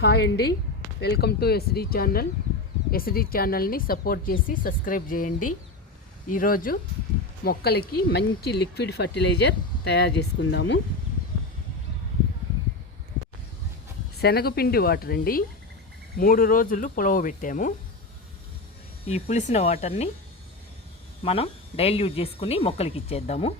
Hi అండి, welcome to SD channel. SD ఛానల్ని support చేసి సబ్స్క్రైబ్ చేయండి. ఈరోజు మొక్కలకి మంచి లిక్విడ్ ఫర్టిలైజర్ తయారు చేసుకుందాము. శనగపిండి వాటర్ అండి, 3 రోజులు పులవబెట్టాము. ఈ పులిసిన వాటర్ని మనం డైల్యూట్ చేసుకుని మొక్కలకి ఇచ్చేద్దాము.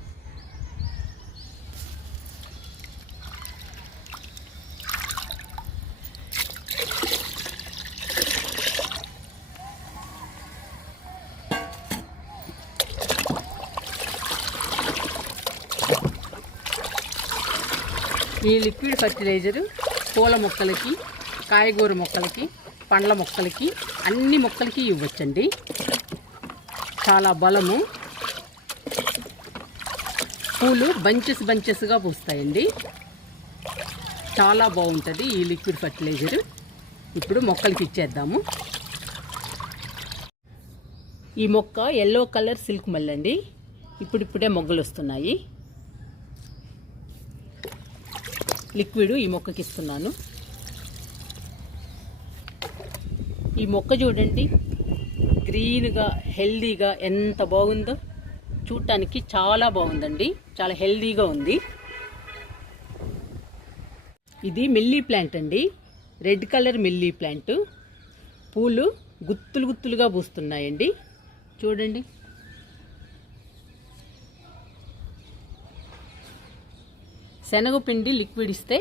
ఈ లిక్విడ్ ఫర్టిలైజరు పూల మొక్కలకి, కాయగూర మొక్కలకి, పండ్ల మొక్కలకి, అన్ని మొక్కలకి ఇవ్వచ్చండి. చాలా బలము. పూలు బంచెస్గా పూస్తాయండి. చాలా బాగుంటుంది ఈ లిక్విడ్ ఫర్టిలైజరు. ఇప్పుడు మొక్కలకి ఇచ్చేద్దాము. ఈ మొక్క ఎల్లో కలర్ సిల్క్ మల్లండి. ఇప్పుడిప్పుడే మొగ్గలు వస్తున్నాయి. లిక్విడ్ ఈ మొక్కకి ఇస్తున్నాను. ఈ మొక్క చూడండి, గ్రీన్గా హెల్దీగా ఎంత బాగుందో. చూడటానికి చాలా బాగుందండి, చాలా హెల్దీగా ఉంది. ఇది మిల్లీ ప్లాంట్ అండి, రెడ్ కలర్ మిల్లీ ప్లాంట్. పూలు గుత్తులుగా పూస్తున్నాయండి. చూడండి, శనగపిండి లిక్విడ్ ఇస్తే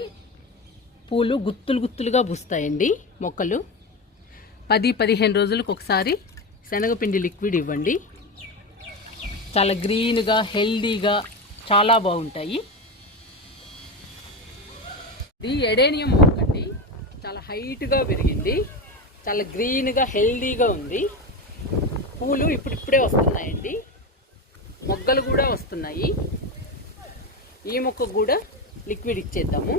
పూలు గుత్తులుగా పూస్తాయండి. మొక్కలు 10-15 రోజులకు ఒకసారి శనగపిండి లిక్విడ్ ఇవ్వండి. చాలా గ్రీన్గా హెల్దీగా చాలా బాగుంటాయి. ఇది ఎడేనియం మొక్క అండి, చాలా హైట్గా పెరిగింది. చాలా గ్రీన్గా హెల్దీగా ఉంది. పూలు ఇప్పుడిప్పుడే వస్తున్నాయండి. మొగ్గలు కూడా వస్తున్నాయి. ఈ మొక్కకు కూడా లిక్విడ్ ఇచ్చేద్దాము.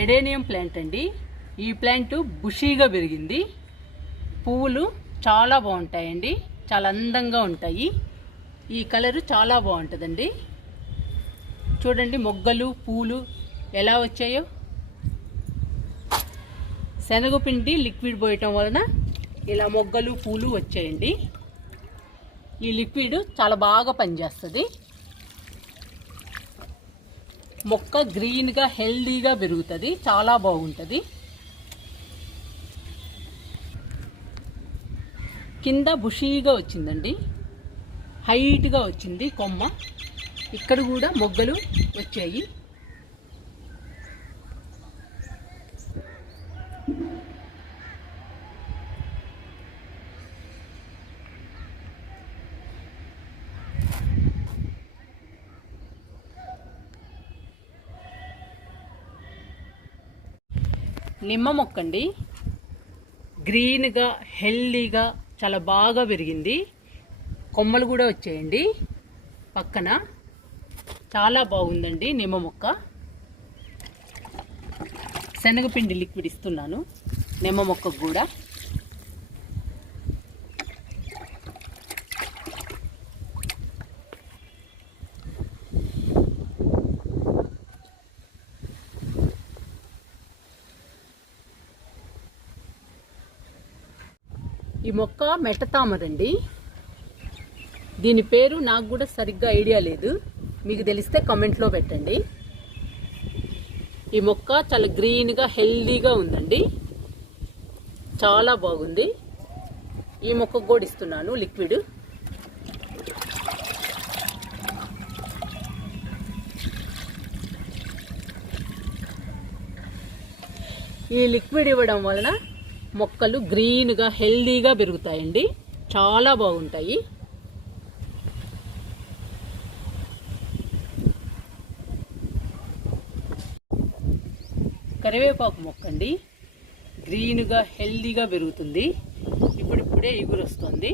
ఎడేనియం ప్లాంట్ అండి. ఈ ప్లాంట్ బుషీగా పెరిగింది. పువ్వులు చాలా బాగుంటాయండి, చాలా అందంగా ఉంటాయి. ఈ కలరు చాలా బాగుంటుందండి. చూడండి, మొగ్గలు పూలు ఎలా వచ్చాయో. శనగపిండి లిక్విడ్ పోయటం వలన ఇలా మొగ్గలు పూలు వచ్చాయండి. ఈ లిక్విడ్ చాలా బాగా పనిచేస్తుంది. మొక్క గ్రీన్గా హెల్దీగా పెరుగుతుంది, చాలా బాగుంటుంది. కింద బుషీగా వచ్చిందండి, హైట్గా వచ్చింది కొమ్మ. ఇక్కడ కూడా మొగ్గలు వచ్చాయి. నిమ్మ మొక్క అండి, గ్రీన్గా హెల్దీగా చాలా బాగా పెరిగింది. కొమ్మలు కూడా వచ్చాయండి పక్కన. చాలా బాగుందండి నిమ్మ మొక్క. శనగపిండి లిక్విడ్ ఇస్తున్నాను నిమ్మ మొక్కకు కూడా. ఈ మొక్క మెట్టతామరండి. దీని పేరు నాకు కూడా సరిగ్గా ఐడియా లేదు, మీకు తెలిస్తే కామెంట్లో పెట్టండి. ఈ మొక్క చాలా గ్రీన్గా హెల్దీగా ఉందండి, చాలా బాగుంది. ఈ మొక్కకు కూడా ఇస్తున్నాను లిక్విడ్. ఈ లిక్విడ్ ఇవ్వడం వలన మొక్కలు గ్రీన్గా హెల్దీగా పెరుగుతాయండి, చాలా బాగుంటాయి. కరివేపాకు మొక్క అండి, గ్రీన్గా హెల్దీగా పెరుగుతుంది. ఇప్పుడిప్పుడే ఎగురు వస్తుంది,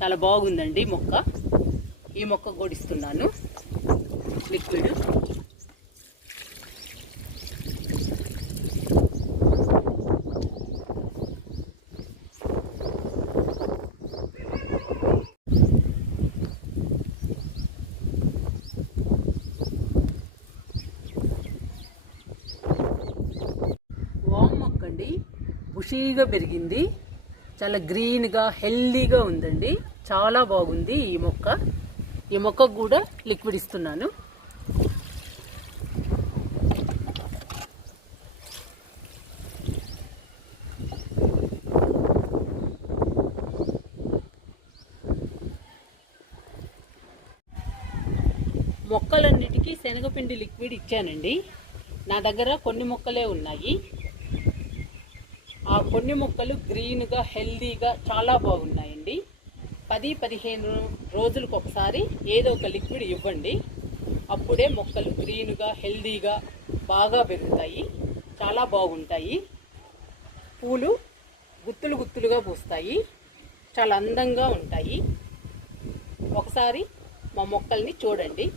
చాలా బాగుందండి మొక్క. ఈ మొక్క కూడా ఇస్తున్నాను లిక్విడ్. మంచిగా పెరిగింది. చాలా గ్రీన్గా హెల్దీగా ఉందండి. చాలా బాగుంది ఈ మొక్క. ఈ మొక్కకు కూడా లిక్విడ్ ఇస్తున్నాను. మొక్కలన్నిటికీ శనగపిండి లిక్విడ్ ఇచ్చానండి. నా దగ్గర కొన్ని మొక్కలే ఉన్నాయి. ఆ కొన్ని మొక్కలు గ్రీన్గా హెల్దీగా చాలా బాగున్నాయండి. 10-15 రోజులకు ఒకసారి ఏదో ఒక లిక్విడ్ ఇవ్వండి. అప్పుడే మొక్కలు గ్రీన్గా హెల్దీగా బాగా పెరుగుతాయి. చాలా బాగుంటాయి. పూలు గుత్తులు గుత్తులుగా పూస్తాయి. చాలా అందంగా ఉంటాయి. ఒకసారి మా మొక్కల్ని చూడండి.